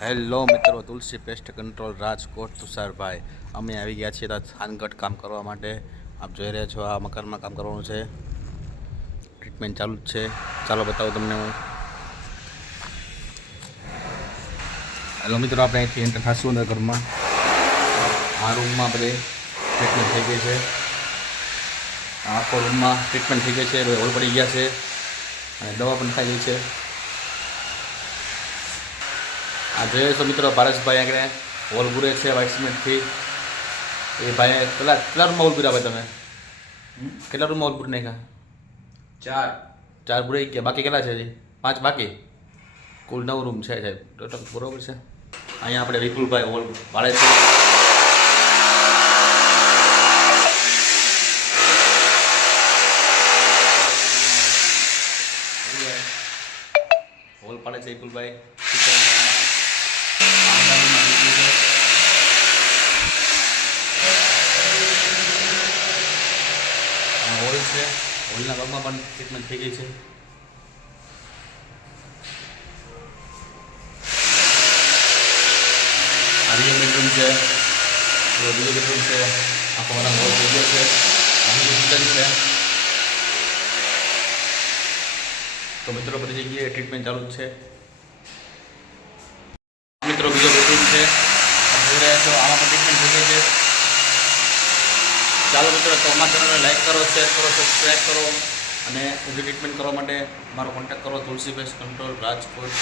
Hello મિત્રો, તુલસી paste control Rajkot Tusharbhai. અમે આવી ગયા છીએ થાનગઢ કામ કરવા માટે. આપ જોઈ રહ્યા છો આ મકાનમાં કામ કરવાનું છે. ટ્રીટમેન્ટ ચાલુ જ છે. ચાલો બતાવું તમને હું. હેલો મિત્રો, આપણે અહીંથી એન્ટર થશું અંદર ઘરમાં. આ રૂમમાં બધે ટ્રીટમેન્ટ થઈ ગઈ છે. આખો રૂમમાં ટ્રીટમેન્ટ થઈ ગઈ છે. હોલ પડી ગયા છે અને દવા પણ ખાઈ ગઈ છે. આ જોઈએ છો મિત્રો, પારસભાઈ આગળ હોલ પૂરે છે વ્હાઇટ સિમેન્ટથી. એ ભાઈ કેટલા રૂમમાં હોલ પૂરા ભાઈ તમે? કેટલા રૂમમાં હોલ પૂરી નાખ્યા? ચાર પૂરાઈ ગયા. બાકી કેટલા છે હજી? 5 બાકી. કુલ 9 રૂમ છે સાહેબ ટોટલ. બરોબર છે. અહીંયા આપણે વિપુલભાઈ હોલ પાડે છે. હોલ પાડે છે વિપુલભાઈ. હોલ છે. હોલના ભાગમાં પણ ટ્રીટમેન્ટ થઈ ગઈ છે. આ બીજો બેડરૂમ છે. બીજો બેડરૂમ છે. આખો મારા હોલ થઈ ગયો છે. બીજું કિચન છે. તો મિત્રો બધી જગ્યાએ ટ્રીટમેન્ટ ચાલુ જ છે. મિત્રો બીજો બેડરૂમ છે. જોઈ રહ્યા છો, આમાં પણ ટ્રીટમેન્ટ થઈ ગઈ છે. ચાલો મિત્રો, તો અમારા ચેનલને લાઈક કરો, શેર કરો, સબસ્ક્રાઈબ કરો અને ટ્રીટમેન્ટ કરવા માટે મારો કોન્ટેક્ટ કરો. તુલસી પેસ્ટ કંટ્રોલ રાજકોટ.